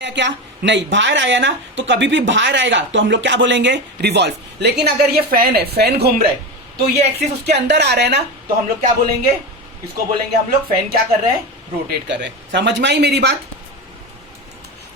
आया क्या? नहीं, बाहर आया ना, तो कभी भी बाहर आएगा तो हम लोग क्या बोलेंगे? रिवॉल्व। लेकिन अगर ये फैन है, फैन घूम रहा है, तो ये एक्सिस उसके अंदर आ रहा है ना, तो हम लोग क्या बोलेंगे? इसको बोलेंगे हम लोग फैन क्या कर रहे हैं? रोटेट कर रहे हैं। समझ में आई मेरी बात?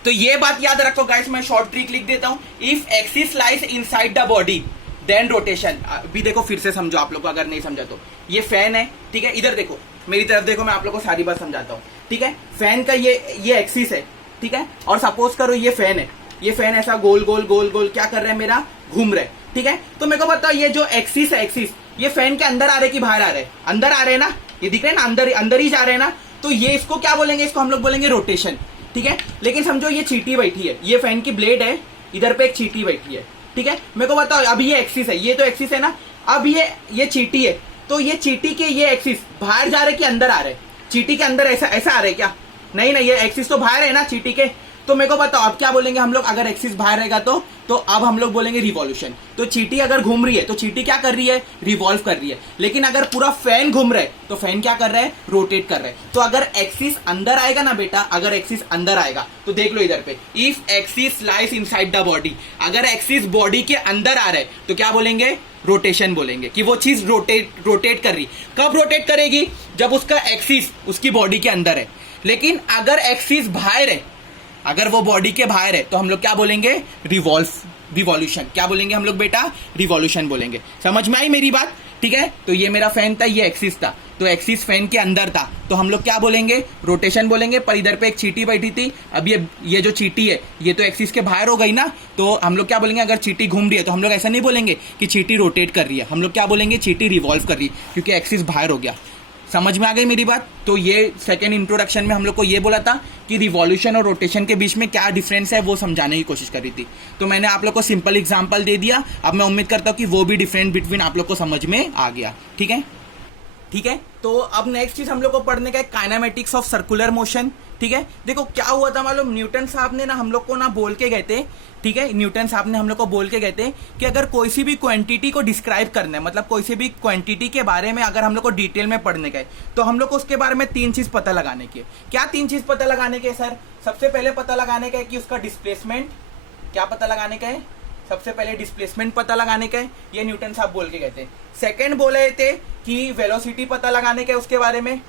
तो ये बात याद रखो गाइस, मैं शॉर्ट ट्रिक लिख देता हूं। If axis lies inside the body then rotation. अभी देखो, फिर से समझो आप लोग को, अगर नहीं समझा तो। ये फैन है, ठीक है, इधर देखो, मेरी तरफ देखो, मैं आप लोग को सारी बात समझाता हूँ, ठीक है। फैन का ये एक्सिस है, ठीक है, और सपोज करो ये फैन है, ये फैन ऐसा गोल गोल गोल गोल क्या कर रहा है? मेरा घूम रहा है, ठीक है। तो मेरे को बताओ, ये जो एक्सिस है, एक्सिस ये फैन के अंदर आ रहे कि बाहर आ रहे? अंदर आ रहे हैं ना, ये दिख रहे हैं ना, अंदर ही जा रहे हैं ना। तो ये इसको क्या बोलेंगे? इसको हम लोग बोलेंगे रोटेशन, ठीक है। लेकिन समझो ये चींटी बैठी है, ये फैन की ब्लेड है, इधर पे एक चींटी बैठी है, ठीक है। मेरे को बताओ, अभी ये एक्सिस है, ये तो एक्सिस है ना, अब ये चींटी है, तो ये चींटी के ये एक्सिस बाहर जा रहे कि अंदर आ रहे? चींटी के अंदर ऐसा आ रहे क्या? नहीं, ये एक्सिस तो बाहर है ना चींटी के। तो मेरे को बताओ, अब क्या बोलेंगे हम लोग? अगर एक्सिस बाहर रहेगा तो अब हम लोग बोलेंगे रिवॉल्यूशन। तो चींटी अगर घूम रही है तो चींटी क्या कर रही है? रिवॉल्व कर रही है। लेकिन अगर पूरा फैन घूम रहा है तो फैन क्या कर रहा है? रोटेट कर रहा है। तो अगर एक्सिस अंदर आएगा ना बेटा, अगर एक्सिस अंदर आएगा तो देख लो इधर पे, if axis lies inside the body, अगर एक्सिस बॉडी के अंदर आ रहा है तो क्या बोलेंगे? रोटेशन बोलेंगे, कि वो चीज रोटेट कर रही। कब रोटेट करेगी? जब उसका एक्सिस उसकी बॉडी के अंदर है। लेकिन अगर एक्सिस बाहर है, अगर वो बॉडी के बाहर है, तो हम लोग क्या बोलेंगे? रिवॉल्यूशन। क्या बोलेंगे हम लोग बेटा? रिवॉल्यूशन बोलेंगे। समझ में आई मेरी बात? ठीक है। तो ये मेरा फैन था, ये एक्सिस था, तो एक्सिस फैन के अंदर था, तो हम लोग क्या बोलेंगे? रोटेशन बोलेंगे। पर इधर पे एक चींटी बैठी थी, अब ये जो चींटी है ये तो एक्सिस के बाहर हो गई ना, तो हम लोग क्या बोलेंगे? अगर चींटी घूम रही है तो हम लोग ऐसा नहीं बोलेंगे कि चींटी रोटेट कर रही है, हम लोग क्या बोलेंगे? चींटी रिवॉल्व कर रही है, क्योंकि एक्सिस बाहर हो गया। समझ में आ गई मेरी बात? तो ये सेकेंड इंट्रोडक्शन में हम लोग को ये बोला था कि रिवॉल्यूशन और रोटेशन के बीच में क्या डिफरेंस है, वो समझाने की कोशिश करी थी। तो मैंने आप लोग को सिंपल एग्जांपल दे दिया। अब मैं उम्मीद करता हूँ कि वो भी डिफरेंस बिटवीन आप लोग को समझ में आ गया। ठीक है, ठीक है। तो अब नेक्स्ट चीज हम लोग को पढ़ने का है काइनेमेटिक्स ऑफ सर्कुलर मोशन। ठीक है, देखो क्या हुआ था मालूम? न्यूटन साहब ने ना हम लोग को ना बोल के गए थे, ठीक है, न्यूटन साहब ने हम लोग को बोल के गए थे कि अगर कोई सी भी क्वांटिटी को डिस्क्राइब करना है, मतलब कोई सी भी क्वांटिटी के बारे में अगर हम लोग को डिटेल में पढ़ने गए, तो हम लोग को उसके बारे में 3 चीज पता लगाने की है। क्या 3 चीज पता लगाने के सर? सबसे पहले पता लगाने का है कि उसका डिस्प्लेसमेंट, क्या पता लगाने का है? सबसे पहले डिस्प्लेसमेंट पता लगाने का है, ये न्यूटन साहब बोल के गए थे। सेकंड बोले थे कि वेलोसिटी पता लगाने का है उसके बारे में,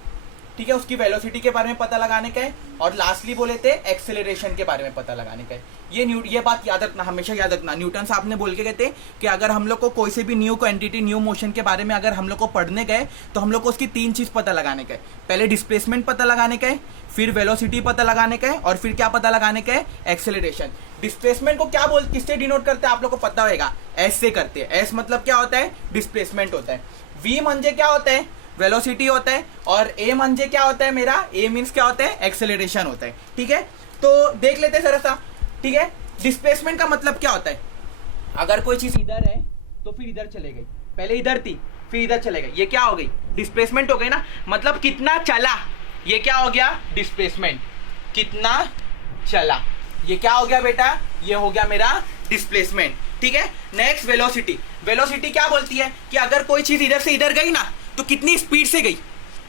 ठीक है, उसकी वेलोसिटी के बारे में पता लगाने का है। और लास्टली बोले थे एक्सेलरेशन के बारे में पता लगाने का है। ये बात याद रखना, हमेशा याद रखना। न्यूटन साहब ने बोल के गए थे कि अगर हम लोग को कोई से भी न्यू क्वांटिटी, न्यू मोशन के बारे में अगर हम लोग को पढ़ने गए, तो हम लोग को उसकी 3 चीज पता लगाने का है। पहले डिस्प्लेसमेंट पता लगाने का है, फिर वेलोसिटी पता लगाने का है, और फिर क्या पता लगाने का है? एक्सेलरेशन। डिस्प्लेसमेंट को क्या किससे डिनोट करते हैं आप लोग को पता होगा? एस से करते हैं। एस मतलब क्या होता है? डिस्प्लेसमेंट होता है। वी म्हणजे क्या होता है? वेलोसिटी होता है। और ए म्हणजे क्या होता है मेरा? ए मीन्स क्या होता है? एक्सेलरेशन होता है। ठीक है, तो देख लेते हैं जरा सा। ठीक है, डिस्प्लेसमेंट का मतलब क्या होता है? अगर कोई चीज इधर है तो फिर इधर चले गई, पहले इधर थी फिर इधर चले गई, ये क्या हो गई? डिस्प्लेसमेंट हो गई ना। मतलब कितना चला, ये क्या हो गया? डिस्प्लेसमेंट। कितना चला, ये क्या हो गया बेटा? ये हो गया मेरा डिस्प्लेसमेंट। ठीक है, नेक्स्ट वेलोसिटी। वेलोसिटी क्या बोलती है कि अगर कोई चीज इधर से इधर गई ना, तो कितनी स्पीड से गई,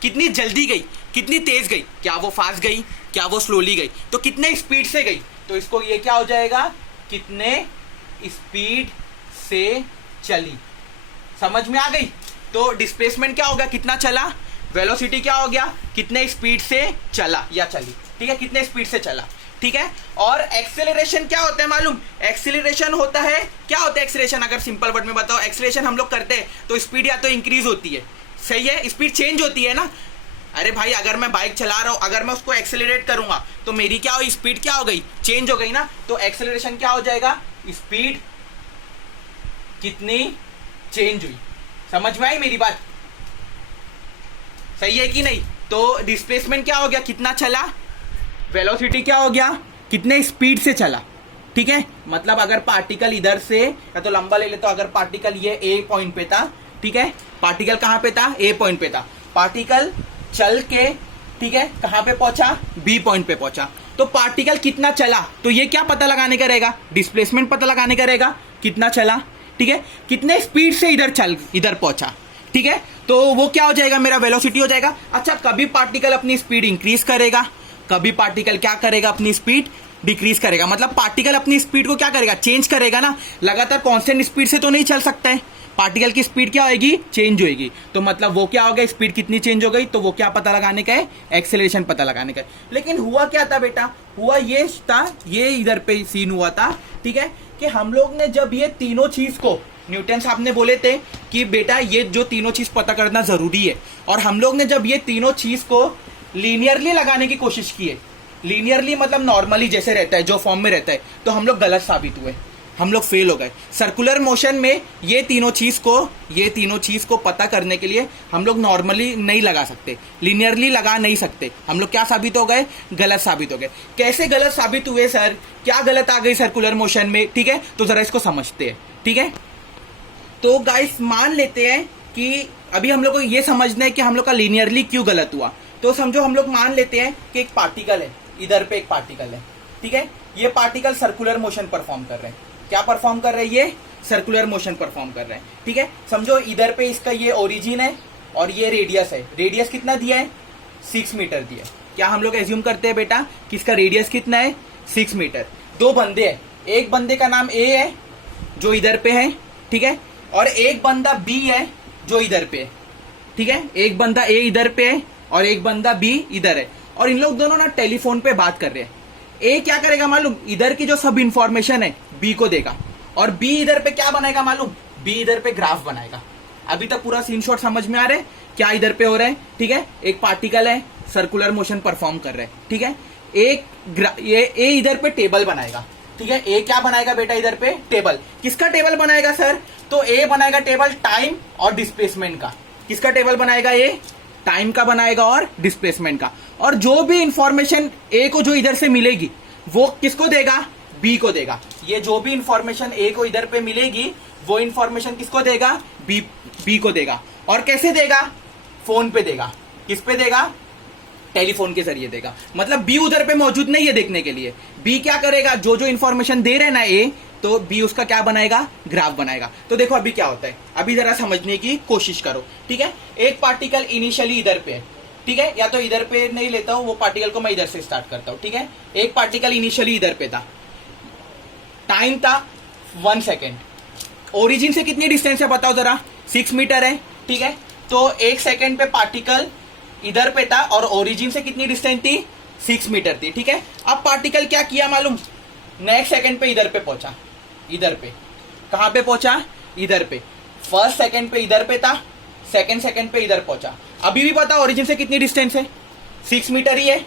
कितनी जल्दी गई, कितनी तेज गई, क्या वो फास्ट गई, क्या वो स्लोली गई, तो कितने स्पीड से गई। तो इसको ये क्या हो जाएगा? कितने स्पीड से चली। समझ में आ गई? तो डिस्प्लेसमेंट क्या होगा? कितना चला। वेलोसिटी क्या हो गया? कितने स्पीड से चला या चली। ठीक है, कितने स्पीड से चला। ठीक है, और एक्सेलरेशन क्या होता है मालूम? एक्सेलरेशन होता है, क्या होता है एक्सेलरेशन? अगर सिंपल वर्ड में बताओ, एक्सेलरेशन हम लोग करते हैं तो स्पीड या तो इंक्रीज होती है, सही है, स्पीड चेंज होती है ना। अरे भाई, अगर मैं बाइक चला रहा हूं, अगर मैं उसको एक्सेलरेट करूंगा तो मेरी क्या हो? स्पीड क्या हो गई? चेंज हो गई ना। तो एक्सेलरेशन क्या हो जाएगा? स्पीड कितनी चेंज हुई। समझ में आई मेरी बात? सही है कि नहीं? तो डिस्प्लेसमेंट क्या हो गया? कितना चला। वेलोसिटी क्या हो गया? कितने स्पीड से चला। ठीक है, मतलब अगर पार्टिकल इधर से, या तो लंबा ले ले, तो अगर पार्टिकल ये ए पॉइंट पे था, ठीक है, पार्टिकल कहां पे था? ए पॉइंट पे था। पार्टिकल चल के, ठीक है, कहां पे पहुंचा? बी पॉइंट पे पहुंचा। तो पार्टिकल कितना चला, तो ये क्या पता लगाने का रहेगा? डिस्प्लेसमेंट पता लगाने का रहेगा, कितना चला। ठीक है, कितने स्पीड से इधर पहुंचा। ठीक है, तो वो क्या हो जाएगा? मेरा वेलोसिटी हो जाएगा। अच्छा, कभी पार्टिकल अपनी स्पीड इंक्रीज करेगा, कभी पार्टिकल क्या करेगा? अपनी स्पीड डिक्रीज करेगा, मतलब पार्टिकल अपनी स्पीड को क्या करेगा, चेंज करेगा ना। लगातार कांस्टेंट स्पीड से तो नहीं चल सकता है, पार्टिकल की स्पीड क्या होगी, चेंज होगी। तो मतलब वो क्या हो गया, स्पीड कितनी चेंज हो गई, तो वो क्या पता लगाने का है, एक्सेलरेशन पता लगाने का है। लेकिन हुआ क्या था बेटा, हुआ ये था, ये इधर पे सीन हुआ था, ठीक है, कि हम लोग ने जब ये तीनों चीज को, न्यूटन साहब ने बोले थे कि बेटा ये जो तीनों चीज पता करना जरूरी है, और हम लोग ने जब ये तीनों चीज को लीनियरली लगाने की कोशिश की है, लीनियरली मतलब नॉर्मली जैसे रहता है, जो फॉर्म में रहता है, तो हम लोग गलत साबित हुए, हम लोग फेल हो गए। सर्कुलर मोशन में ये तीनों चीज को पता करने के लिए हम लोग नॉर्मली नहीं लगा सकते, लीनियरली लगा नहीं सकते। हम लोग क्या साबित हो गए, गलत साबित हो गए। कैसे गलत साबित हुए सर, क्या गलत आ गई सर्कुलर मोशन में, ठीक है, तो जरा इसको समझते हैं, ठीक है। तो गाइस मान लेते हैं कि अभी हम लोग को ये समझना है कि हम लोग का लीनियरली क्यों गलत हुआ। तो समझो हम लोग मान लेते हैं कि एक पार्टिकल है, इधर पे एक पार्टिकल है, ठीक है, ये पार्टिकल सर्कुलर मोशन परफॉर्म कर रहे हैं। क्या परफॉर्म कर रहे हैं, ये सर्कुलर मोशन परफॉर्म कर रहे हैं, ठीक है। समझो इधर पे इसका ये ओरिजिन है और ये रेडियस है। रेडियस कितना दिया है, 6 मीटर दिया है। क्या हम लोग एज्यूम करते हैं बेटा कि इसका रेडियस कितना है, 6 मीटर। दो बंदे हैं, एक बंदे का नाम ए है जो इधर पे है, ठीक है, और एक बंदा बी है जो इधर पे है, ठीक है। एक बंदा ए इधर पे है और एक बंदा बी इधर है, और इन लोग दोनों ना टेलीफोन पे बात कर रहे हैं। ए क्या करेगा मालूम, इधर की जो सब इंफॉर्मेशन है बी को देगा, और बी इधर पे क्या बनाएगा मालूम, बी इधर पे ग्राफ बनाएगा। अभी तक पूरा सीन शॉट समझ में आ रहा है क्या इधर पे हो रहा है, ठीक है। एक पार्टिकल है, सर्कुलर मोशन परफॉर्म कर रहा है, ठीक है। ये ए इधर पे टेबल बनाएगा, ठीक है। ए क्या बनाएगा बेटा, इधर पे टेबल। किसका टेबल बनाएगा सर, तो ए बनाएगा टेबल टाइम और डिस्प्लेसमेंट का। किसका टेबल बनाएगा, ए टाइम का बनाएगा और डिस्प्लेसमेंट का। और जो भी इंफॉर्मेशन ए को जो इधर से मिलेगी वो किसको देगा, बी को देगा। ये जो भी इंफॉर्मेशन ए को इधर पे मिलेगी वो इंफॉर्मेशन किसको देगा, बी को देगा। और कैसे देगा, फोन पे देगा। किस पे देगा, टेलीफोन के जरिए देगा। मतलब बी उधर पे मौजूद नहीं है देखने के लिए। बी क्या करेगा, जो जो इंफॉर्मेशन दे रहे ना ए, तो बी उसका क्या बनाएगा, ग्राफ बनाएगा। तो देखो अभी क्या होता है, अभी जरा समझने की कोशिश करो, ठीक है। एक पार्टिकल इनिशियली इधर पे है, ठीक है, या तो इधर पे नहीं लेता हूं, वो पार्टिकल को मैं इधर से स्टार्ट करता हूं, ठीक है। एक पार्टिकल इनिशियली इधर पे था, टाइम था 1 सेकेंड। ओरिजिन से कितनी डिस्टेंस है बताओ जरा, 6 मीटर है, ठीक है। तो 1 सेकेंड पे पार्टिकल इधर पे था और ओरिजिन से कितनी डिस्टेंस थी, 6 मीटर थी, ठीक है। अब पार्टिकल क्या किया मालूम, नेक्स्ट सेकेंड पे इधर पे पहुंचा, इधर पे कहां पे पहुंचा, इधर पे। फर्स्ट सेकेंड पे इधर पे था, सेकेंड सेकेंड पे इधर पहुंचा। अभी भी पता ओरिजिन से कितनी डिस्टेंस है, 6 मीटर ही है,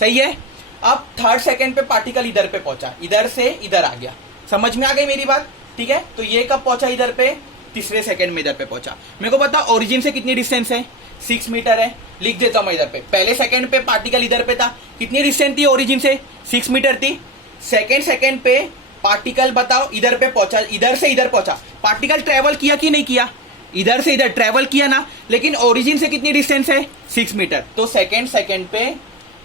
सही है। अब थर्ड सेकेंड पे पार्टिकल इधर पे पहुंचा, इधर से इधर आ गया। समझ में आ गई मेरी बात, ठीक है। तो ये कब पहुंचा, इधर पे तीसरे सेकंड में इधर पे पहुंचा। मेरे को पता ओरिजिन से कितनी डिस्टेंस है, 6 मीटर है, लिख देता हूं मैं इधर पे। पहले सेकंड पे पार्टिकल इधर पे था, कितनी डिस्टेंस थी ओरिजिन से, 6 मीटर थी। सेकंड सेकंड पे पार्टिकल बताओ इधर पे पहुंचा, इधर से इधर पहुंचा। पार्टिकल ट्रेवल किया कि नहीं किया, इधर से इधर ट्रेवल किया ना, लेकिन ओरिजिन से कितनी डिस्टेंस है, 6 मीटर। तो सेकंड सेकंड पे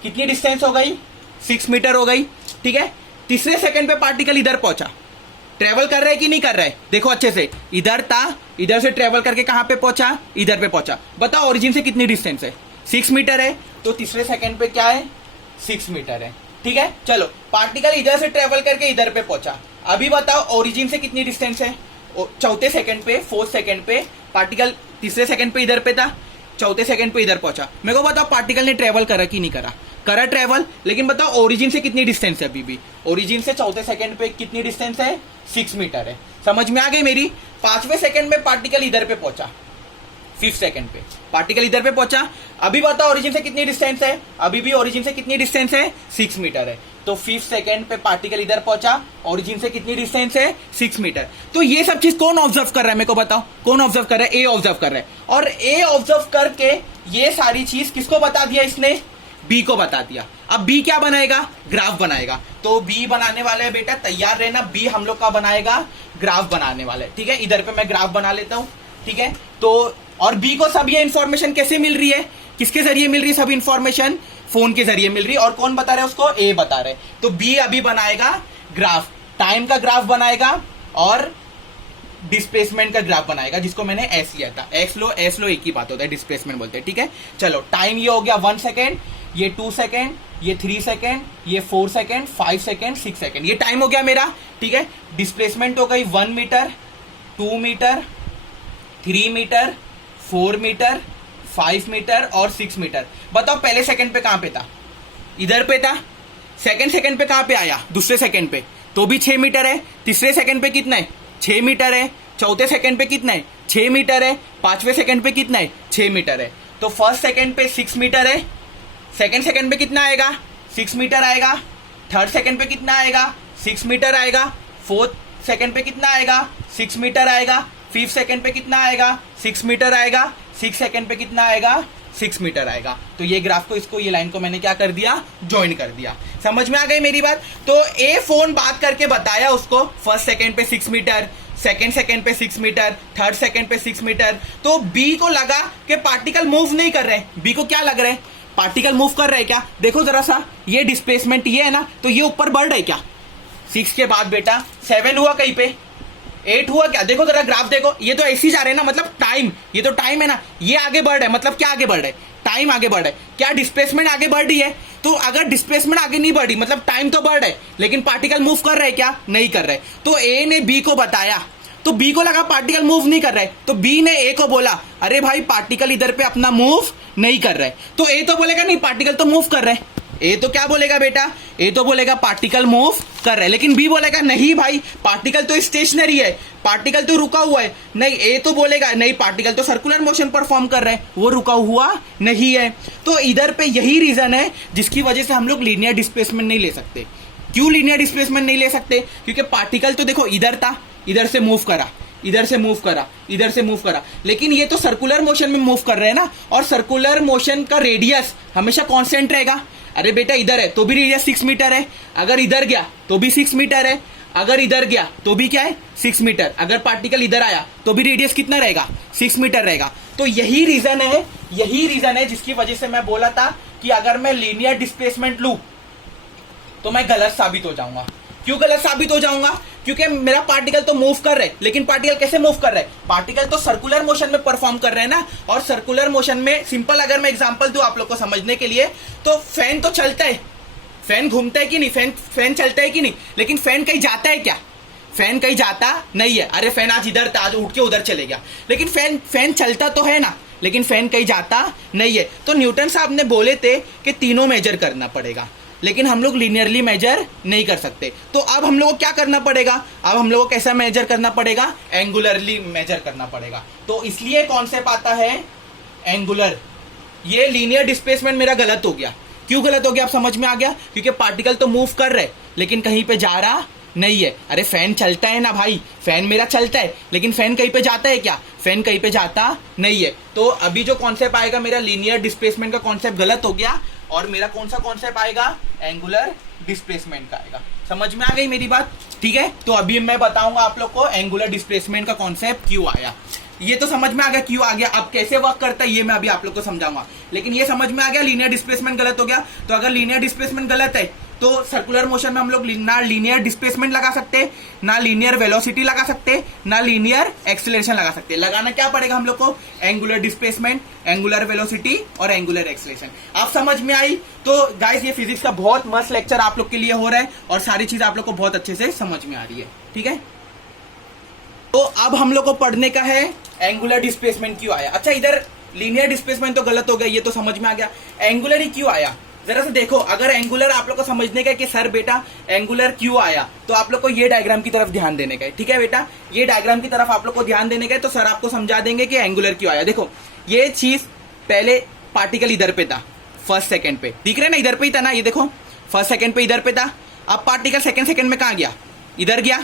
कितनी डिस्टेंस हो गई, 6 मीटर हो गई, ठीक है। तीसरे सेकंड पे पार्टिकल इधर पहुंचा, ट्रेवल कर रहा है कि नहीं कर रहा है, देखो अच्छे से। इधर था, इधर से ट्रेवल करके कहां पे पहुंचा, इधर पे पहुंचा। बताओ ओरिजिन से कितनी डिस्टेंस है, 6 मीटर है। तो तीसरे सेकंड पे क्या है, 6 मीटर है, ठीक है। चलो पार्टिकल इधर से ट्रेवल करके इधर पे पहुंचा। अभी बताओ ओरिजिन से कितनी डिस्टेंस है, चौथे सेकंड पे, फोर्थ सेकंड पे पार्टिकल तीसरे सेकंड पे इधर पे था, चौथे सेकंड पे इधर पहुंचा। मेरे को बताओ पार्टिकल ने ट्रेवल करा कि नहीं करा, करा ट्रेवल। लेकिन बताओ ओरिजिन से कितनी डिस्टेंस है, अभी भी ओरिजिन से चौथे सेकंड पे कितनी डिस्टेंस है, 6 मीटर है। समझ में आ गई मेरी। पांचवें सेकंड में पार्टिकल इधर पे पहुंचा, 5th सेकंड पे पार्टिकल इधर पे पहुंचा। अभी बताओ ओरिजिन से कितनी डिस्टेंस है, अभी भी ओरिजिन से कितनी डिस्टेंस है, 6 मीटर है। तो 5th सेकंड पे पार्टिकल इधर पहुंचा, ओरिजिन से कितनी डिस्टेंस है, 6 मीटर। तो ये सब चीज कौन ऑब्जर्व कर रहा है, मेरे को बताओ कौन ऑब्जर्व कर रहा है, ए ऑब्जर्व कर रहा है। और ए ऑब्जर्व करके ये सारी चीज किसको बता दिया इसने, बी को बता दिया। अब बी क्या बनाएगा, ग्राफ बनाएगा। तो बी बनाने वाले है बेटा, तैयार रहना। बी हम लोग का बनाएगा, ग्राफ बनाने वाले, ठीक है। इधर पे मैं ग्राफ बना लेता हूं, ठीक है। तो और बी को सब ये इंफॉर्मेशन कैसे मिल रही है, किसके जरिए मिल रही है सब इंफॉर्मेशन, फोन के जरिए मिल रही है। और कौन बता रहे उसको, ए बता रहे। तो बी अभी बनाएगा ग्राफ, टाइम का ग्राफ बनाएगा और डिस्प्लेसमेंट का ग्राफ बनाएगा, जिसको मैंने एस लिया था। एस लो एक ही बात होता है, डिस्प्लेसमेंट बोलते हैं, ठीक है। चलो टाइम ये हो गया 1 सेकेंड, ये 2 सेकेंड, ये 3 सेकेंड, ये 4 सेकेंड, 5 सेकेंड, 6 सेकेंड, ये टाइम हो गया मेरा, ठीक है। डिस्प्लेसमेंट हो गई 1 metre, 2 metre, 3 metre, 4 metre, 5 metre और 6 मीटर। बताओ पहले सेकंड पे कहां पे था? इधर पे था। सेकंड सेकंड पे कहां पे आया? दूसरे सेकंड पे, तो भी 6 मीटर है। तीसरे सेकंड पे कितना है? 6 मीटर है। चौथे सेकंड पे कितना है? 6 मीटर है। पांचवें सेकंड पे कितना है? 6 मीटर है। तो फर्स्ट सेकंड पे 6 मीटर है। सेकंड सेकंड पे कितना आएगा? 6 मीटर आएगा। थर्ड सेकंड पे कितना आएगा? 6 मीटर आएगा। फोर्थ सेकंड पे कितना आएगा? 6 मीटर आएगा। फिफ्थ सेकंड पे कितना आएगा? 6 मीटर आएगा। 6 सेकंड पे कितना आएगा? 6 मीटर आएगा। तो ये ग्राफ को, इसको, ये लाइन को मैंने क्या कर दिया? ज्वाइन कर दिया। समझ में आ गई मेरी बात? तो ए फोन बात करके बताया उसको, फर्स्ट सेकंड पे 6 मीटर, सेकंड सेकंड पे 6 मीटर, थर्ड सेकंड पे 6 मीटर। तो बी को लगा कि पार्टिकल मूव नहीं कर रहे। बी को क्या लग रहा है? पार्टिकल मूव कर रहे हैं क्या? देखो जरा सा, ये डिस्प्लेसमेंट ये है ना, तो ये ऊपर बढ़ रहा है क्या? 6 के बाद बेटा 7 हुआ, कहीं पे 8 हुआ क्या? देखो जरा ग्राफ देखो, ये तो ऐसे ही जा रहे हैं ना, मतलब टाइम, ये तो टाइम है ना, ये आगे बढ़ रहा है, मतलब क्या आगे बढ़ रहा है? टाइम आगे बढ़ रहा है। क्या डिस्प्लेसमेंट आगे बढ़ रही है? तो अगर डिस्प्लेसमेंट आगे नहीं बढ़ रही, मतलब टाइम तो बढ़ रहा है, लेकिन पार्टिकल मूव कर रहे हैं क्या? नहीं कर रहे। तो ए ने बी को बताया, तो बी को लगा पार्टिकल मूव नहीं कर रहा है, तो बी ने ए को बोला, अरे भाई पार्टिकल इधर पे अपना मूव नहीं कर रहा है। तो ए तो बोलेगा नहीं, पार्टिकल तो मूव कर रहा है। ए तो क्या बोलेगा बेटा? ए तो बोलेगा पार्टिकल मूव कर रहा है। लेकिन बी बोलेगा नहीं भाई, पार्टिकल तो स्टेशनरी है, पार्टिकल तो रुका हुआ है। नहीं, ए तो बोलेगा नहीं, पार्टिकल तो सर्कुलर मोशन परफॉर्म कर रहा है, वो रुका हुआ नहीं है। तो इधर पे यही रीजन है जिसकी वजह से हम लोग लीनियर डिस्प्लेसमेंट नहीं ले सकते। क्यों लीनियर डिस्प्लेसमेंट नहीं ले सकते? क्योंकि पार्टिकल तो देखो इधर था, इधर से मूव करा, इधर से मूव करा, इधर से मूव करा, लेकिन ये तो सर्कुलर मोशन में मूव कर रहे हैं ना, और सर्कुलर मोशन का रेडियस हमेशा कांस्टेंट रहेगा। अरे बेटा इधर है तो भी रेडियस 6 मीटर है, अगर इधर गया तो भी 6 मीटर है, अगर इधर गया तो भी क्या है? 6 मीटर। अगर पार्टिकल इधर आया तो भी रेडियस कितना रहेगा? 6 मीटर रहेगा। तो यही रीजन है जिसकी वजह से मैं बोला था कि अगर मैं लीनियर डिस्प्लेसमेंट लूं तो मैं गलत साबित हो जाऊंगा। क्यों गलत साबित हो जाऊंगा? क्योंकि मेरा पार्टिकल तो मूव कर रहे हैं, लेकिन पार्टिकल कैसे मूव कर रहे हैं? पार्टिकल तो सर्कुलर मोशन में परफॉर्म कर रहे हैं ना, और सर्कुलर मोशन में सिंपल अगर मैं एग्जांपल दूं आप लोग को समझने के लिए, तो फैन तो चलता है, फैन घूमता है कि नहीं, फैन चलता है कि नहीं, लेकिन फैन कहीं जाता है क्या? फैन कहीं जाता नहीं है। अरे फैन आज इधर था, आज उठ के उधर चले गया, लेकिन फैन चलता तो है ना, लेकिन फैन कहीं जाता नहीं है। तो न्यूटन साहब ने बोले थे कि तीनों मेजर करना पड़ेगा, लेकिन हम लोग लीनियरली मेजर नहीं कर सकते। तो अब हम लोग को क्या करना पड़ेगा? अब हम लोग को कैसा मेजर करना पड़ेगा? एंगुलरली मेजर करना पड़ेगा। तो इसलिए कॉन्सेप्ट आता है एंगुलर। ये लीनियर डिस्प्लेसमेंट मेरा गलत हो गया। क्यों गलत हो गया? आप समझ में आ गया? क्योंकि पार्टिकल तो मूव कर रहे लेकिन कहीं पे जा रहा नहीं है। अरे फैन चलता है ना भाई, फैन मेरा चलता है, लेकिन फैन कहीं पे जाता है क्या? फैन कहीं पे जाता नहीं है। तो अभी जो कॉन्सेप्ट आएगा मेरा लीनियर डिस्प्लेसमेंट का कॉन्सेप्ट गलत हो गया, और मेरा कौन सा कॉन्सेप्ट आएगा? एंगुलर डिस्प्लेसमेंट का आएगा। समझ में आ गई मेरी बात? ठीक है, तो अभी मैं बताऊंगा आप लोग को एंगुलर डिस्प्लेसमेंट का कॉन्सेप्ट क्यों आया। ये तो समझ में आ गया क्यों आ गया, अब कैसे वर्क करता है ये मैं अभी आप लोग को समझाऊंगा। लेकिन ये समझ में आ गया लीनियर डिस्प्लेसमेंट गलत हो गया। तो अगर लीनियर डिस्प्लेसमेंट गलत है तो सर्कुलर मोशन में हम लोग ना लीनियर डिस्प्लेसमेंट लगा सकते, ना लीनियर वेलोसिटी लगा सकते, ना लीनियर एक्सेलरेशन लगा सकते। लगाना क्या पड़ेगा हम लोग को? एंगुलर डिस्प्लेसमेंट, एंगुलर वेलोसिटी और एंगुलर एक्सेलरेशन। आप समझ में आई? तो गाइस ये फिजिक्स का बहुत मस्त लेक्चर आप लोग के लिए हो रहा है, और सारी चीज आप लोग को बहुत अच्छे से समझ में आ रही है। ठीक है, तो अब हम लोग को पढ़ने का है एंगुलर डिस्प्लेसमेंट क्यों आया। अच्छा, इधर लीनियर डिस्प्लेसमेंट तो गलत हो गया, ये तो समझ में आ गया। एंगुलर ही क्यों आया? जरा से देखो, अगर एंगुलर आप लोग को समझने का कि सर बेटा एंगुलर क्यों आया, तो आप लोग को ये डायग्राम की तरफ ध्यान देने का है। ठीक है बेटा, ये डायग्राम की तरफ आप लोग को ध्यान देने का है, तो सर आपको समझा देंगे कि एंगुलर क्यों आया। देखो ये चीज, पहले पार्टिकल इधर पे था, फर्स्ट सेकंड पे दिख रहा है ना, इधर पे ही था ना, ये देखो फर्स्ट सेकंड पे इधर पे था। अब पार्टिकल सेकंड सेकंड में कहां गया? इधर गया।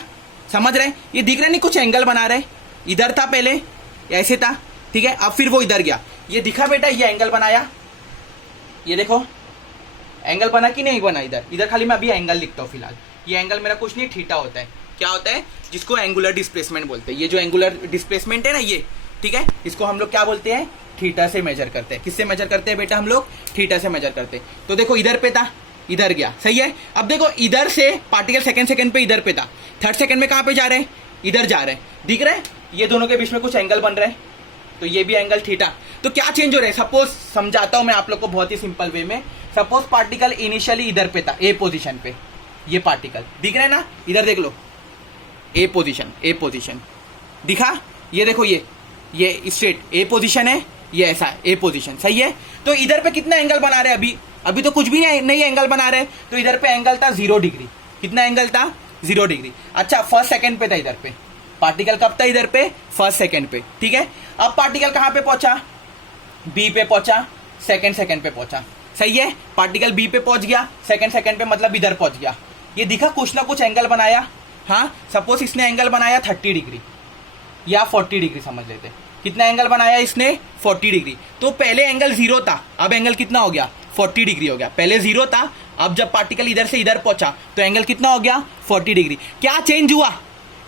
समझ रहे? ये दिख रहा है नहीं, कुछ एंगल बना रहे, इधर था पहले, ऐसे था, ठीक है, अब फिर वो इधर गया। ये दिखा बेटा, ये एंगल बनाया, ये देखो एंगल बना कि नहीं बना? इधर खाली मैं अभी एंगल लिखता हूँ फिलहाल। ये एंगल मेरा कुछ नहीं, थीटा होता है। क्या होता है? जिसको एंगुलर डिस्प्लेसमेंट बोलते हैं। ये जो एंगुलर डिस्प्लेसमेंट है ना ये, ठीक है, इसको हम लोग क्या बोलते हैं? थीटा से मेजर करते हैं। किससे मेजर करते हैं बेटा? हम लोग थीटा से मेजर करते हैं। तो देखो इधर पे था, इधर गया, सही है। अब देखो इधर से पार्टिकल सेकंड सेकंड पे इधर पे था, थर्ड सेकंड में कहां पे जा रहे हैं? इधर जा रहे हैं। दिख रहा है? ये दोनों के बीच में कुछ एंगल बन रहा है, तो ये भी एंगल थीटा। तो क्या चेंज हो रहा है? सपोज समझाता हूं मैं आप लोग को बहुत ही सिंपल वे में। सपोज पार्टिकल इनिशियली इधर पे था, ए पोजीशन पे, ये पार्टिकल दिख रहा है ना, इधर देख लो, ए पोजीशन दिखा, ये देखो ये स्ट्रेट ए पोजीशन है, ये ऐसा है ए पोजीशन, सही है। तो इधर पे कितना एंगल बना रहे हैं, अभी तो कुछ भी नहीं एंगल बना रहे, तो इधर पे एंगल था 0 डिग्री। कितना एंगल था, 0 डिग्री। अच्छा, फर्स्ट सेकंड पे था इधर पे, पार्टिकल कब था इधर पे, फर्स्ट सेकंड पे, ठीक है। अब पार्टिकल कहां पे पहुंचा, बी पे पहुंचा, सेकंड पे पहुंचा, सही है। पार्टिकल बी पे पहुंच गया, सेकंड पे मतलब इधर पहुंच गया। ये दिखा कुछ ना कुछ एंगल बनाया, हाँ। सपोज इसने एंगल बनाया 30 डिग्री या 40 डिग्री समझ लेते। कितना एंगल बनाया इसने, 40 डिग्री। तो पहले एंगल 0 था, अब एंगल कितना हो गया, 40 डिग्री हो गया। पहले 0 था, अब जब पार्टिकल इधर से इधर पहुंचा तो एंगल कितना हो गया, 40 डिग्री। क्या चेंज हुआ,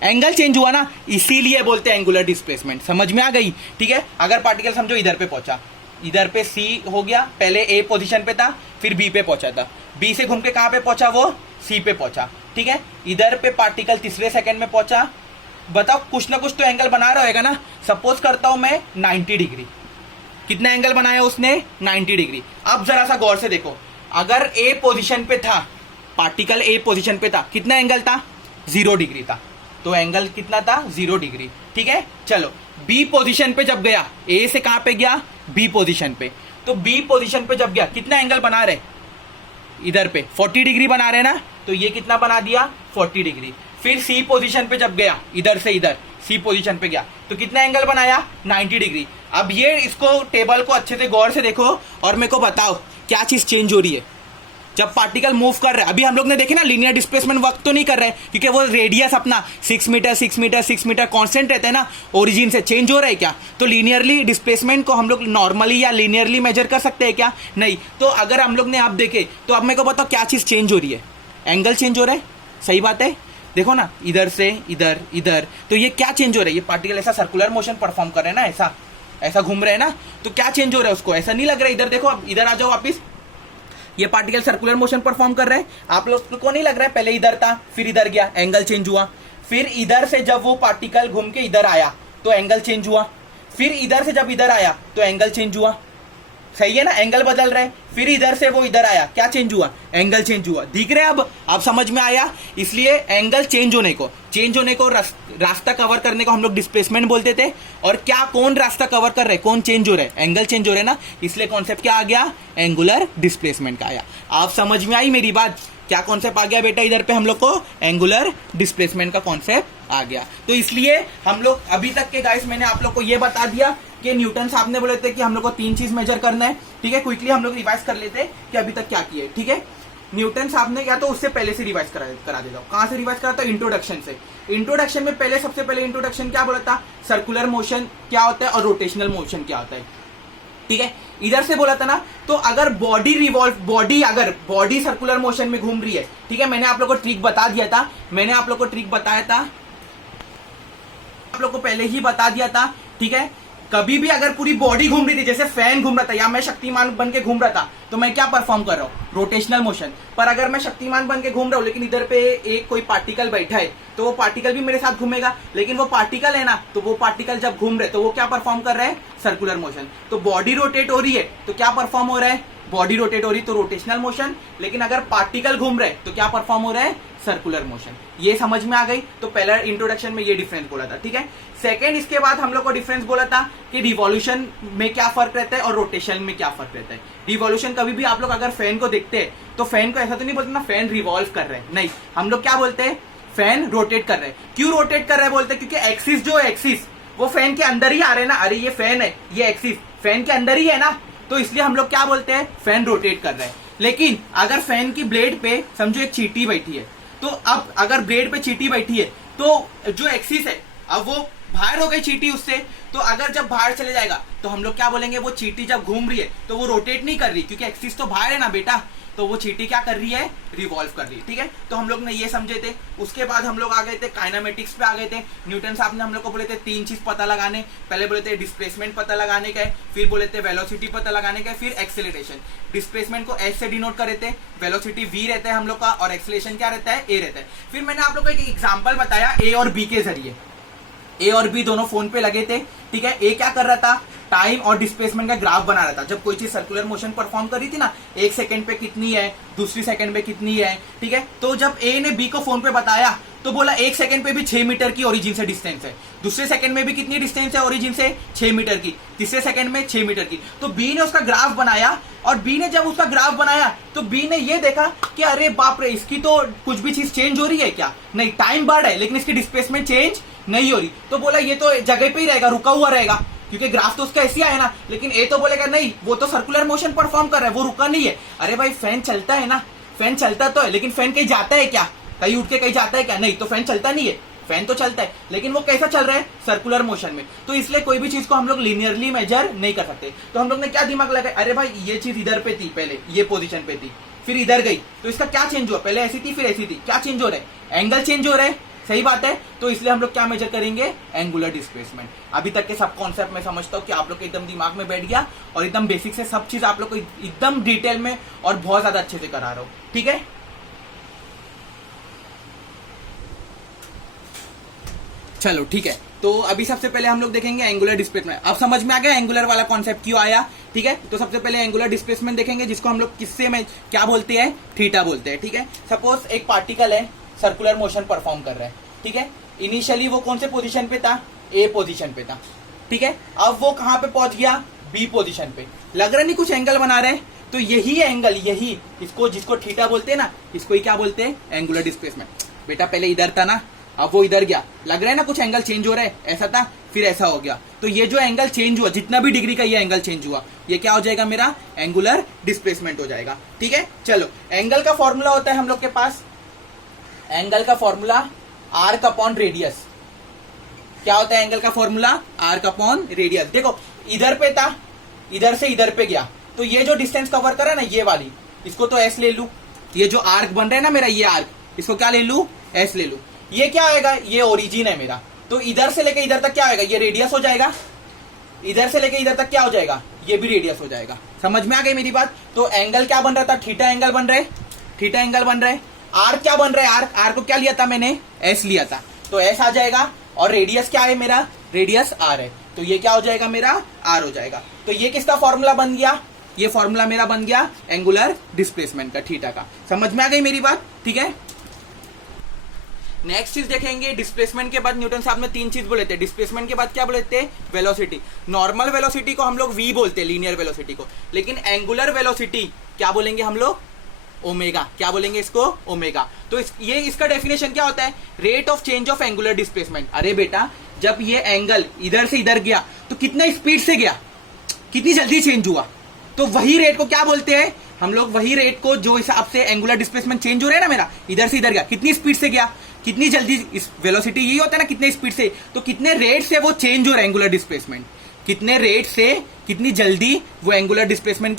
एंगल चेंज हुआ ना, इसीलिए बोलते हैं एंगुलर डिस्प्लेसमेंट। समझ में आ गई, ठीक है। अगर पार्टिकल समझो इधर पे पहुंचा, इधर पे सी हो गया, पहले ए पोजीशन पे था, फिर बी पे पहुंचा था, बी से घूम के कहां पे पहुंचा, वो सी पे पहुंचा, ठीक है। इधर पे पार्टिकल तीसरे सेकंड में पहुंचा, बताओ कुछ ना कुछ तो एंगल बना रहेगा ना। सपोज करता हूं मैं 90 डिग्री, कितना एंगल बनाया उसने, 90 डिग्री। अब जरा सा गौर से देखो, अगर ए पोजीशन पे था, पार्टिकल ए पोजीशन पे था, कितना एंगल था, 0 डिग्री था, तो एंगल कितना था, 0 डिग्री, ठीक है। चलो बी पोजीशन पे जब गया, ए से कहां पे गया, बी पोजीशन पे, तो बी पोजीशन पे जब गया कितना एंगल बना रहे, इधर पे 40 डिग्री बना रहे ना, तो ये कितना बना दिया, 40 डिग्री। फिर सी पोजीशन पे जब गया, इधर से इधर सी पोजीशन पे गया, तो कितना एंगल बनाया, 90 डिग्री। अब ये इसको टेबल को अच्छे से गौर से देखो और मेरे को बताओ क्या चीज चेंज हो रही है जब पार्टिकल मूव कर रहा है। अभी हम लोग ने देखे ना, लीनियर डिस्प्लेसमेंट वर्क तो नहीं कर रहे हैं, क्योंकि वो रेडियस अपना 6 मीटर 6 मीटर 6 मीटर कांस्टेंट रहता है ना, ओरिजिन से। चेंज हो रहा है क्या, तो लीनियरली डिस्प्लेसमेंट को हम लोग नॉर्मली या लीनियरली मेजर कर सकते हैं क्या, नहीं। तो अगर हम लोग ने आप देखे, तो अब मेरे को बताओ क्या चीज चेंज हो रही है, एंगल चेंज हो रहा है, सही बात है। देखो ना, इधर से इधर इधर, तो ये क्या चेंज हो रहा है, ये पार्टिकल ऐसा सर्कुलर मोशन परफॉर्म कर रहे हैं ना, ऐसा ऐसा घूम रहे हैं ना, तो क्या चेंज हो रहा है उसको, ऐसा नहीं लग रहा है। इधर देखो, अब इधर आ जाओ वापिस, ये पार्टिकल सर्कुलर मोशन परफॉर्म कर रहे हैं, आप लोग को नहीं लग रहा है पहले इधर था फिर इधर गया, एंगल चेंज हुआ। फिर इधर से जब वो पार्टिकल घूम के इधर आया तो एंगल चेंज हुआ, फिर इधर से जब इधर आया तो एंगल चेंज हुआ, सही है ना, एंगल बदल रहे। फिर इधर से वो इधर आया, क्या चेंज हुआ, एंगल चेंज हुआ। दिख रहे हैं अब समझ में आया। इसलिए एंगल चेंज होने को रास्ता कवर करने को हम लोग डिस्प्लेसमेंट बोलते थे। और क्या, कौन रास्ता कवर कर रहे, कौन चेंज हो रहा है, एंगल चेंज हो रहा है ना, इसलिए कॉन्सेप्ट क्या आ गया, एंगुलर डिस्प्लेसमेंट का आया। आप समझ में आई मेरी बात, क्या कॉन्सेप्ट आ गया बेटा, इधर पे हम लोग को एंगुलर डिस्प्लेसमेंट का कॉन्सेप्ट आ गया। तो इसलिए हम लोग अभी तक के गाइस, मैंने आप लोग को ये बता दिया कि न्यूटन साहब ने बोले थे कि हम लोग को 3 चीज मेजर करना है, ठीक है। क्विकली हम लोग रिवाइज कर लेते हैं कि अभी तक क्या किए, ठीक है। न्यूटन साहब ने, या तो उससे पहले से रिवाइज करा देता हूं। कहां से रिवाइज करा था, इंट्रोडक्शन से। इंट्रोडक्शन में पहले, सबसे पहले इंट्रोडक्शन क्या बोला था, सर्कुलर मोशन क्या होता है और रोटेशनल मोशन क्या होता है, ठीक है। इधर से बोला था ना, तो अगर बॉडी सर्कुलर मोशन में घूम रही है, ठीक है। मैंने आप लोग को ट्रिक बता दिया था, आप लोग को पहले ही बता दिया था, ठीक है। कभी भी अगर पूरी बॉडी घूम रही थी, जैसे फैन घूम रहा था या मैं शक्तिमान बन के घूम रहा था, तो मैं क्या परफॉर्म कर रहा हूँ, रोटेशनल मोशन। पर अगर मैं शक्तिमान बन के घूम रहा हूँ लेकिन इधर पे एक कोई पार्टिकल बैठा है, तो वो पार्टिकल भी मेरे साथ घूमेगा, लेकिन वो पार्टिकल है ना, तो वो पार्टिकल जब घूम रहे तो वो क्या परफॉर्म कर रहा है, सर्कुलर मोशन। तो बॉडी रोटेट हो रही है तो क्या परफॉर्म हो रहा है, बॉडी रोटेट हो रही तो रोटेशनल मोशन। लेकिन अगर पार्टिकल घूम रहे तो क्या परफॉर्म हो रहा है, सर्कुलर मोशन। ये समझ में आ गई। तो पहला इंट्रोडक्शन में ये डिफरेंस बोला था, ठीक है। सेकंड, इसके बाद हम लोग को डिफरेंस बोला था कि रिवॉल्यूशन में क्या फर्क रहता है और रोटेशन में क्या फर्क रहता है। रिवॉल्यूशन, कभी भी आप लोग अगर फैन को देखते हैं तो फैन को ऐसा तो नहीं बोलते ना फैन रिवॉल्व कर रहे हैं, नहीं, हम लोग क्या बोलते हैं, फैन रोटेट कर रहे हैं। क्यों रोटेट कर रहे हैं बोलते हैं, क्योंकि एक्सिस जो है, एक्सिस वो फैन के अंदर ही आ रहे हैं ना। अरे ये फैन है, ये एक्सिस फैन के अंदर ही है ना, तो इसलिए हम लोग क्या बोलते हैं, फैन रोटेट कर रहे हैं। लेकिन अगर फैन की ब्लेड पे समझो एक चींटी बैठी है, तो अब अगर ब्लेड पे चींटी बैठी है तो जो एक्सिस है, अब वो बाहर हो गई चींटी उससे, तो अगर जब बाहर चले जाएगा तो हम लोग क्या बोलेंगे, वो चींटी जब घूम रही है तो वो रोटेट नहीं कर रही, क्योंकि एक्सिस तो बाहर है ना बेटा, तो वो चींटी क्या कर रही है, रिवॉल्व कर रही है, ठीक है। तो हम लोग ने ये समझे थे। उसके बाद हम लोग आ गए थे काइनेमेटिक्स पे आ गए थे। न्यूटन साहब ने हम लोग को बोले थे 3 चीज पता लगाने, पहले बोले थे डिस्प्लेसमेंट पता लगाने का है, फिर बोले थे वेलोसिटी पता लगाने का है, फिर एक्सेलरेशन। डिस्प्लेसमेंट को एस से डिनोट कर रहे थे, वेलोसिटी वी रहता है हम लोग का, और एक्सेलरेशन क्या रहता है, ए रहता है। फिर मैंने आप लोग को एक एग्जाम्पल बताया ए और बी के जरिए, ए और बी दोनों फोन पे लगे थे, ठीक है। ए क्या कर रहा था, टाइम और डिस्प्लेसमेंट का ग्राफ बना रहा था। जब कोई चीज सर्कुलर मोशन परफॉर्म कर रही थी ना, 1 सेकंड पे कितनी है, दूसरी सेकंड पे कितनी है, ठीक है। तो जब ए ने बी को फोन पे बताया तो बोला 1 सेकंड पे भी 6 मीटर की ओरिजिन से डिस्टेंस है, दूसरे सेकंड में भी कितनी डिस्टेंस है ओरिजिन से, 6 मीटर की, तीसरे सेकंड में 6 मीटर की। तो बी ने उसका ग्राफ बनाया, और बी ने जब उसका ग्राफ बनाया तो बी ने ये देखा कि अरे बाप रे, इसकी तो कुछ भी चीज चेंज हो रही है क्या, नहीं, टाइम बढ़ है लेकिन इसकी डिस्प्लेसमेंट चेंज नहीं हो रही। तो बोला ये तो जगह पे ही रहेगा, रुका हुआ रहेगा, क्योंकि ग्राफ तो उसका ऐसी है ना। लेकिन ए तो बोलेगा नहीं, वो तो सर्कुलर मोशन परफॉर्म कर रहा है, वो रुका नहीं है। अरे भाई फैन चलता है ना, फैन चलता तो है, लेकिन फैन कहीं जाता है क्या, कहीं उठ के कहीं जाता है क्या, नहीं, तो फैन चलता नहीं है, फैन तो चलता है, लेकिन वो कैसा चल रहा है, सर्कुलर मोशन में। तो इसलिए कोई भी चीज को हम लोग लीनियरली मेजर नहीं कर सकते। तो हम लोग ने क्या दिमाग लगाया, अरे भाई ये चीज इधर पे थी, पहले ये पोजीशन पे थी, फिर इधर गई, तो इसका क्या चेंज हुआ, पहले ऐसी थी फिर ऐसी थी, क्या चेंज हो रहा है, एंगल चेंज हो रहा है, सही बात है। तो इसलिए हम लोग क्या मेजर करेंगे, एंगुलर डिस्प्लेसमेंट। अभी तक के सब कॉन्सेप्ट मैं समझता हूँ कि आप लोग के एकदम दिमाग में बैठ गया, और एकदम बेसिक से सब चीज आप लोग को एकदम डिटेल में और बहुत ज्यादा अच्छे से करा रहा हूँ, ठीक है। चलो ठीक है, तो अभी सबसे पहले हम लोग देखेंगे एंगुलर डिस्प्लेसमेंट। अब समझ में आ गया एंगुलर वाला कॉन्सेप्ट क्यों आया, ठीक है। तो सबसे पहले एंगुलर डिस्प्लेसमेंट देखेंगे, जिसको हम लोग किससे में क्या बोलते हैं, थीटा बोलते हैं, ठीक है। सपोज एक पार्टिकल है, सर्कुलर मोशन परफॉर्म कर रहा है, ठीक है। इनिशियली वो कौन से पोजीशन पे था, ए पोजीशन पे था, ठीक है। अब वो कहां पे पहुंच गया, बी पोजीशन पे। लग रहा नहीं कुछ एंगल बना रहे हैं, तो यही एंगल, यही इसको जिसको थीटा बोलते हैं ना, इसको ही क्या बोलते हैं, एंगुलर डिस्प्लेसमेंट। बेटा पहले इधर था ना, अब वो इधर गया, लग रहा है ना कुछ एंगल चेंज हो रहा है, ऐसा था फिर ऐसा हो गया। तो ये जो एंगल चेंज हुआ, जितना भी डिग्री का ये एंगल चेंज हुआ, ये क्या हो जाएगा, मेरा एंगुलर डिस्प्लेसमेंट हो जाएगा, ठीक है। चलो, एंगल का फॉर्मूला होता है हम लोग के पास, एंगल का फॉर्मूला आर्क अपॉन रेडियस। क्या होता है एंगल का फॉर्मूला, आर्क अपॉन रेडियस। देखो इधर पे था, इधर से इधर पे गया, तो ये जो डिस्टेंस कवर करा ना, ये वाली, इसको तो एस ले लू। ये जो आर्क बन रहा है ना मेरा, ये आर्क, इसको क्या ले लू, एस ले लू। ये क्या आएगा, ये ओरिजिन है मेरा, तो इधर से लेके इधर तक क्या आएगा, ये रेडियस हो जाएगा। इधर से लेके इधर तक क्या हो जाएगा, ये भी रेडियस हो जाएगा। समझ में आ गई मेरी बात। तो एंगल क्या बन रहा था, थीटा एंगल बन रहा है, थीटा एंगल बन रहा है। आर्क क्या बन रहा है, आर्क, आर्क को क्या लिया था मैंने, एस लिया था, तो एस आ जाएगा। और रेडियस क्या है मेरा, रेडियस आर है, तो ये क्या हो जाएगा, मेरा आर हो जाएगा। तो ये किसका फॉर्मूला बन गया, ये फॉर्मूला मेरा बन गया एंगुलर डिस्प्लेसमेंट का, थीटा का। समझ में आ गई मेरी बात, ठीक है। नेक्स्ट चीज देखेंगे, डिस्प्लेसमेंट के बाद न्यूटन साहब ने 3 चीज बोले थे। डिस्प्लेसमेंट के बाद क्या बोले थे, वेलोसिटी। नॉर्मल वेलोसिटी को हम लोग v बोलते हैं, लीनियर वेलोसिटी को, लेकिन एंगुलर वेलोसिटी क्या बोलेंगे हम लोग, ओमेगा। क्या बोलेंगे इसको, ओमेगा। तो ये इसका डेफिनेशन क्या होता है, rate of change of angular displacement. अरे बेटा, जब ये एंगल इधर से इधर गया तो कितना स्पीड से गया, कितनी जल्दी चेंज हुआ, तो वही रेट को क्या बोलते हैं हम लोग, वही रेट को जो हिसाब से एंगुलर डिस्प्लेसमेंट चेंज हो रहा है ना मेरा, इधर से इधर गया, कितनी स्पीड से गया, कितनी जल्दी, इस वेलोसिटी यही होता है ना, कितने स्पीड से, तो कितने रेट से वो चेंज हो रहा है एंगुलर डिस्प्लेसमेंट, कितने रेट से कितनी जल्दी वो एंगुलर डिस्प्लेसमेंट